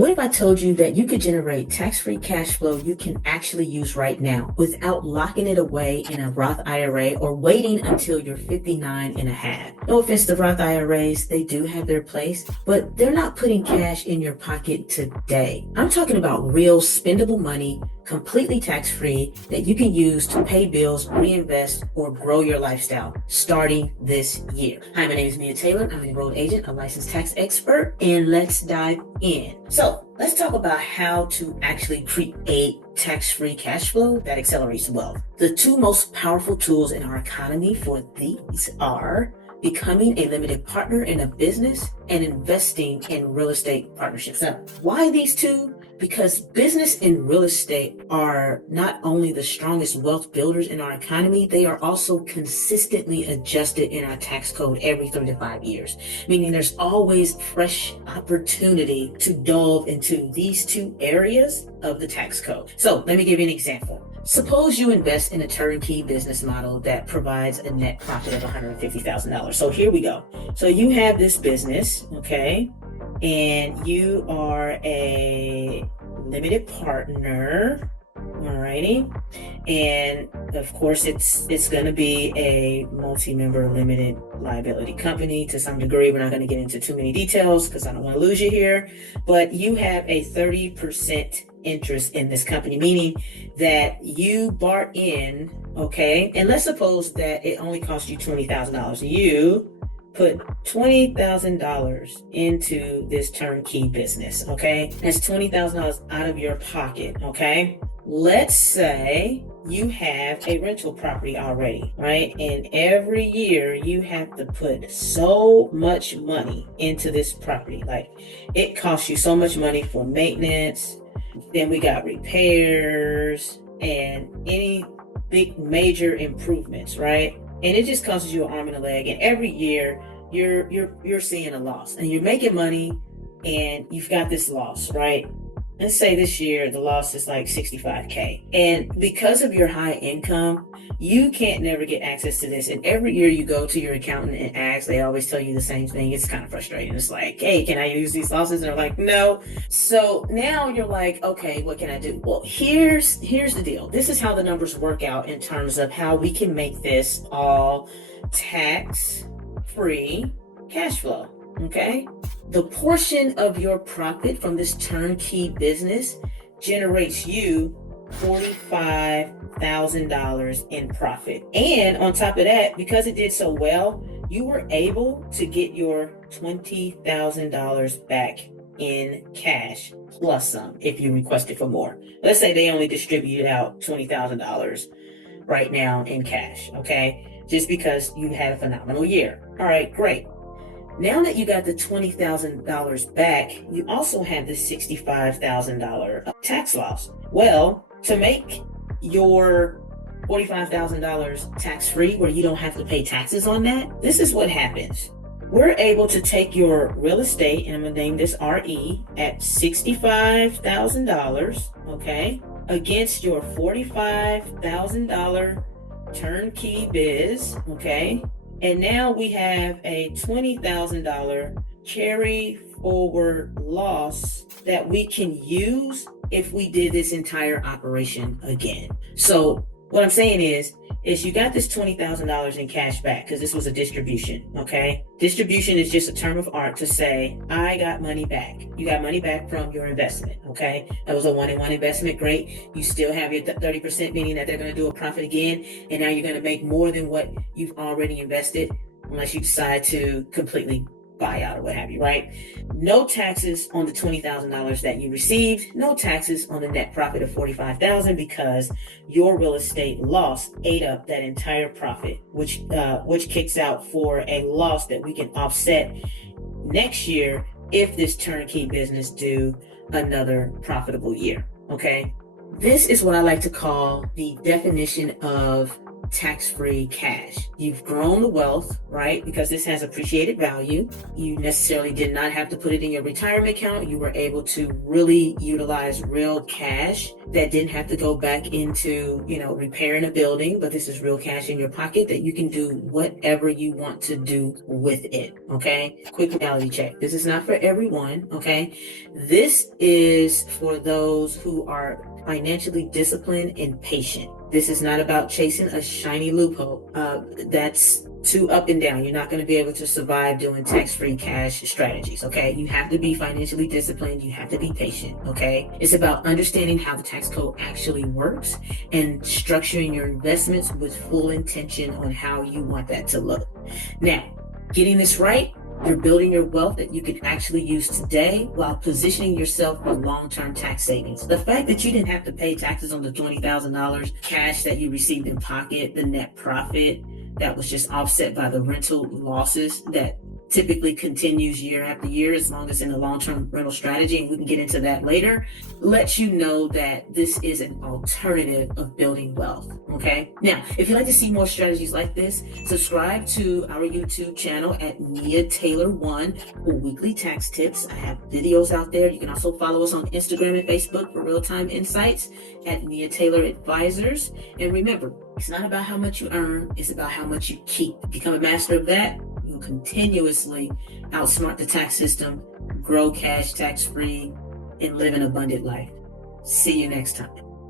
What if I told you that you could generate tax-free cash flow you can actually use right now without locking it away in a Roth IRA or waiting until you're 59 and a half? No offense to Roth IRAs, they do have their place, but they're not putting cash in your pocket today. I'm talking about real spendable money, completely tax-free, that you can use to pay bills, reinvest, or grow your lifestyle starting this year. Hi, my name is Mia Taylor. I'm an enrolled agent, a licensed tax expert, and let's dive in. So let's talk about how to actually create tax-free cash flow that accelerates wealth. The two most powerful tools in our economy for these are becoming a limited partner in a business and investing in real estate partnerships. Now, why these two? Because business and real estate are not only the strongest wealth builders in our economy, they are also consistently adjusted in our tax code every 3 to 5 years, meaning there's always fresh opportunity to delve into these two areas of the tax code. So let me give you an example. Suppose you invest in a turnkey business model that provides a net profit of $150,000. So here we go. So you have this business, okay? And you are a limited partner, alrighty, and of course it's going to be a multi-member limited liability company to some degree. We're not going to get into too many details because I don't want to lose you here, but you have a 30% interest in this company, meaning that you bought in, okay, and let's suppose that it only cost you $20,000. You put $20,000 into this turnkey business, okay? That's $20,000 out of your pocket, okay? Let's say you have a rental property already, right? And every year you have to put so much money into this property. Like, it costs you so much money for maintenance. Then we got repairs and any big major improvements, right? And it just costs you an arm and a leg. And every year you're seeing a loss, and you're making money, and you've got this loss, right? Let's say this year the loss is like $65K, and because of your high income, you can't never get access to this. And every year you go to your accountant and ask, they always tell you the same thing. It's kind of frustrating. It's like, hey, can I use these losses? And they're like, no. So now you're like, okay, what can I do? Well, here's the deal. This is how the numbers work out in terms of how we can make this all tax-free cash flow, okay? The portion of your profit from this turnkey business generates you $45,000 in profit. And on top of that, because it did so well, you were able to get your $20,000 back in cash plus some if you requested for more. Let's say they only distributed out $20,000 right now in cash, okay? Just because you had a phenomenal year. All right, great. Now that you got the $20,000 back, you also have this $65,000 tax loss. Well, to make your $45,000 tax-free, where you don't have to pay taxes on that, this is what happens. We're able to take your real estate, and I'm going to name this RE, at $65,000, okay, against your $45,000 turnkey biz, okay? And now we have a $20,000 carry forward loss that we can use if we did this entire operation again. So what I'm saying is you got this $20,000 in cash back because this was a distribution, okay? Distribution is just a term of art to say, I got money back. You got money back from your investment, okay? That was a one-in-one investment, great. You still have your 30%, meaning that they're going to do a profit again, and now you're going to make more than what you've already invested, unless you decide to completely buy out or what have you, right? No taxes on the $20,000 that you received, no taxes on the net profit of $45,000 because your real estate loss ate up that entire profit, which kicks out for a loss that we can offset next year if this turnkey business do another profitable year, okay? This is what I like to call the definition of tax-free cash. You've grown the wealth, right? Because this has appreciated value. You necessarily did not have to put it in your retirement account. You were able to really utilize real cash that didn't have to go back into, repairing a building, but this is real cash in your pocket that you can do whatever you want to do with it, okay? Quick reality check. This is not for everyone, okay? This is for those who are financially disciplined and patient. This is not about chasing a shiny loophole. That's too up and down. You're not going to be able to survive doing tax-free cash strategies, okay? You have to be financially disciplined. You have to be patient, okay? It's about understanding how the tax code actually works and structuring your investments with full intention on how you want that to look. Now, getting this right, you're building your wealth that you can actually use today while positioning yourself for long-term tax savings. The fact that you didn't have to pay taxes on the $20,000 cash that you received in pocket, the net profit that was just offset by the rental losses that typically continues year after year as long as in a long-term rental strategy, and we can get into that later, lets you know that this is an alternative of building wealth, okay? Now, if you'd like to see more strategies like this, subscribe to our YouTube channel at Nia Taylor 1 for weekly tax tips. I have videos out there. You can also follow us on Instagram and Facebook for real-time insights at Nia Taylor Advisors. And remember, it's not about how much you earn, it's about how much you keep. Become a master of that. You'll continuously outsmart the tax system, grow cash tax-free, and live an abundant life. See you next time.